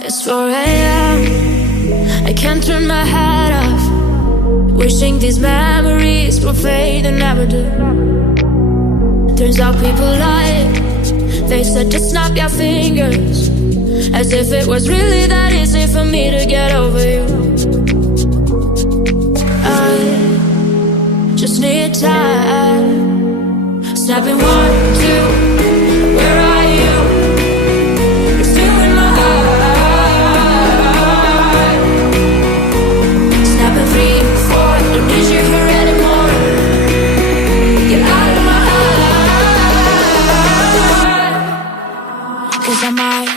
It's 4 a.m. I can't turn my head off, wishing these memories will fade and never do. Turns out people lie. They said just snap your fingers, as if it was really that easy for me to get over you. I just need time. Snapping 1, 2, where are you? You're still in my heart. Snapping 3, 4, don't need you here anymore. Get out of my heart, 'cause I might.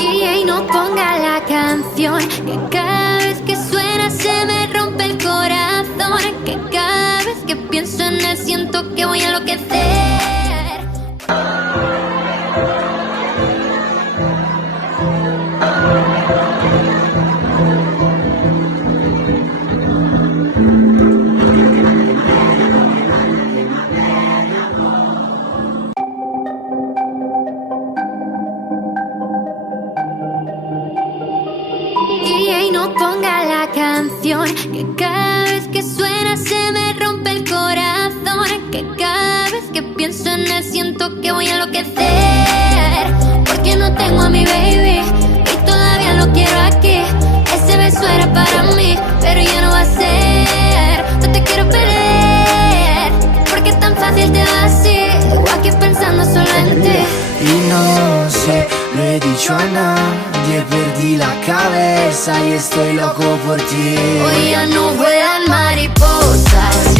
DJ, no ponga la canción, que cada vez que suena se me rompe el corazón, que cada vez que pienso en él siento que voy a enloquecer. DJ, no ponga la canción, que cada vez que suena se me rompe el corazón, que cada vez que pienso en él siento que voy a enloquecer, porque no tengo a mi baby y todavía lo quiero aquí. Ese beso era para mí, pero ya no va a ser. No te quiero perder, porque es tan fácil te vas así, o aquí pensando solo en ti. Y no sé, lo he dicho a nadie, perdí la cabeza y estoy loco por ti. Hoy ya no vuelan mariposas.